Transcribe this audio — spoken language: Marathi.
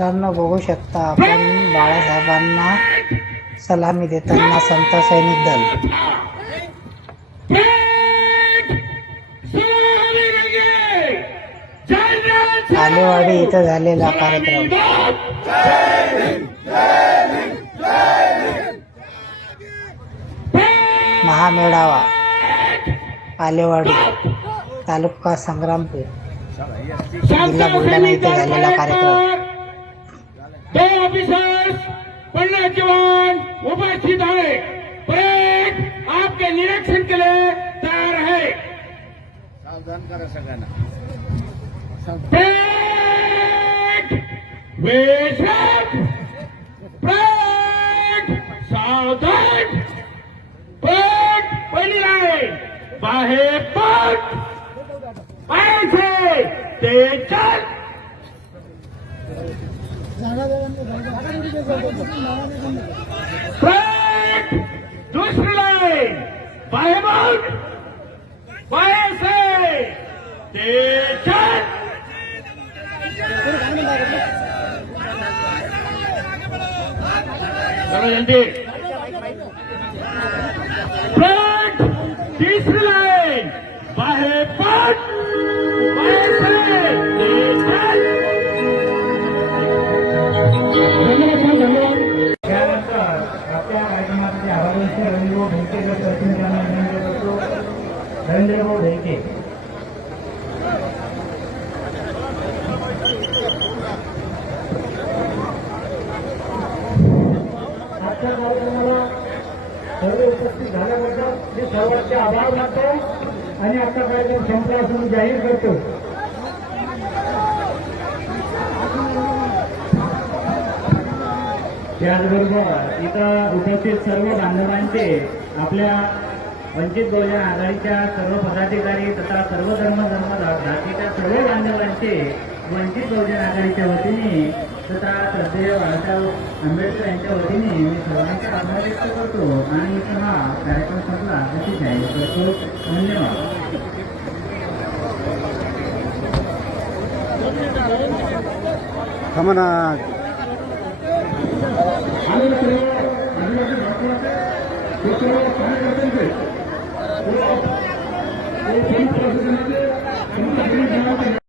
मित्रांनो बघू शकता आपण बाळासाहेबांना सलामी देताना संत सैनिक दल आलेवाडी इथं झालेला कार्यक्रम महामेळावा आलेवाडी तालुका संग्रामपूर जिल्हा बुलढाणा इथे झालेला कार्यक्रम दो ऑफिसर्स 15 जवान उपस्थित है। परेड आपके निरीक्षण के लिए तैयार है। सावधान करा सगळ्यांना। परेड वेशक परेड सावधान परेड पहिली लाईन बाहेर पट ऐसे तेजल फ्रंट दूसरी लाइन बाएं बाउंड बाएं से तेजन चलो जल्दी फ्रंट तीसरी लाइन बाएं पट बाएं से तेजन रवींद्रभाऊ ढेके आजच्या कार्यक्रमाला सर्व उपस्थित झाल्याबद्दल मी सर्वांचे आभार मानतो आणि आजचा कार्यक्रम संपला असं जाहीर करतो। त्याचबरोबर इथं उपस्थित सर्व बांधवांचे आपल्या वंचित बहुजन आघाडीच्या सर्व पदाधिकारी तथा सर्व धर्म जातीच्या सर्व बांधवांचे वंचित बहुजन आघाडीच्या वतीने तथा श्रद्धेय बाळासाहेब आंबेडकर यांच्या वतीने मी सर्वांचे आभार व्यक्त करतो आणि इथं हा कार्यक्रम संपला अशी जाहीर करतो। धन्यवाद। कार्यकर्त्यांचे